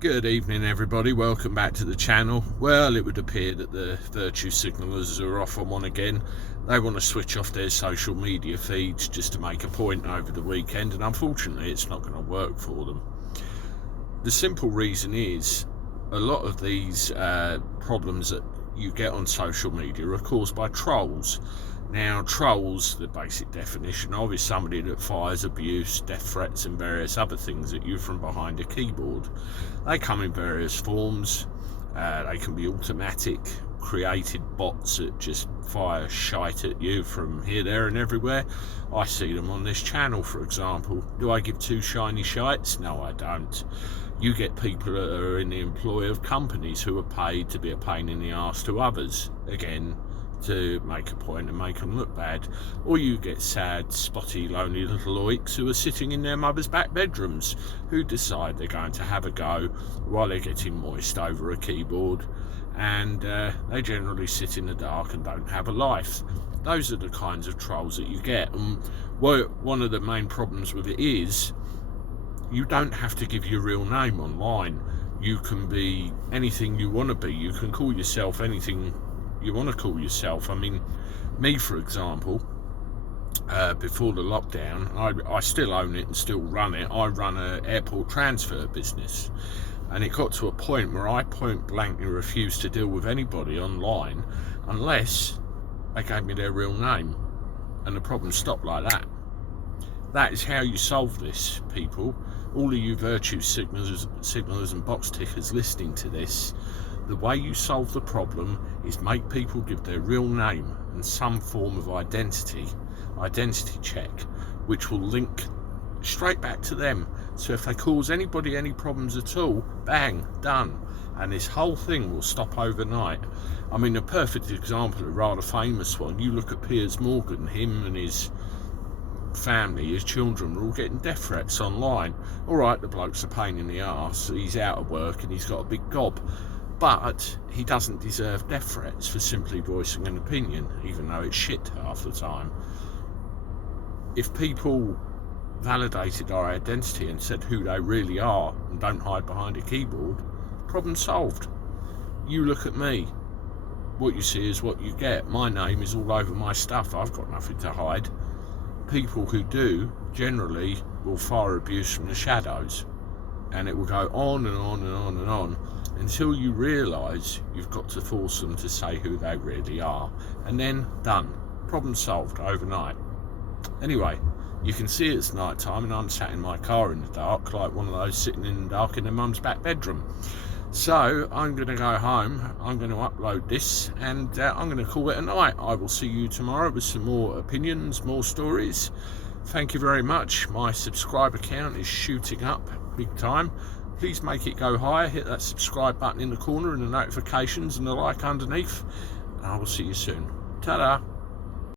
Good evening everybody, welcome back to the channel. Well, it would appear that the virtue signallers are off on one again. They want to switch off their social media feeds just to make a point over the weekend, and unfortunately it's not going to work for them. The simple reason is a lot of these problems that you get on social media are caused by trolls. Now, trolls, the basic definition of, is somebody that fires abuse, death threats and various other things at you from behind a keyboard. They come in various forms. They can be automatic, created bots that just fire shite at you from here, there and everywhere. I see them on this channel, for example. Do I give two shiny shites? No, I don't. You get people that are in the employ of companies who are paid to be a pain in the arse to others. Again, to make a point and make them look bad. Or you get sad, spotty, lonely little oiks who are sitting in their mother's back bedrooms who decide they're going to have a go while they're getting moist over a keyboard, and they generally sit in the dark and don't have a life. Those are the kinds of trolls that you get, and one of the main problems with it is you don't have to give your real name online. You can be anything you want to be. You can call yourself anything you want to call yourself. I mean, me for example, before the lockdown, I still own it and still run it. I run an airport transfer business, and it got to a point where I point blankly refused to deal with anybody online unless they gave me their real name, and the problem stopped like that. That is how you solve this, people. All of you virtue signallers and box tickers listening to this, the way you solve the problem is make people give their real name and some form of identity check, which will link straight back to them. So if they cause anybody any problems at all, bang, done. And this whole thing will stop overnight. I mean, a perfect example, a rather famous one, you look at Piers Morgan. Him and his family, his children, are all getting death threats online. Alright, the bloke's a pain in the arse, he's out of work and he's got a big gob, but he doesn't deserve death threats for simply voicing an opinion, even though it's shit half the time. If people validated our identity and said who they really are and don't hide behind a keyboard, problem solved. You look at me, what you see is what you get. My name is all over my stuff, I've got nothing to hide. People who do generally will fire abuse from the shadows, and it will go on and on and on and on until you realise you've got to force them to say who they really are, and then done. Problem solved overnight. Anyway, you can see it's night time and I'm sat in my car in the dark like one of those sitting in the dark in their mum's back bedroom. So I'm going to go home, I'm going to upload this, and I'm going to call it a night. I will see you tomorrow with some more opinions, more stories. Thank you very much. My subscriber count is shooting up big time. Please make it go higher. Hit that subscribe button in the corner and the notifications and the like underneath. And I will see you soon. Ta-da!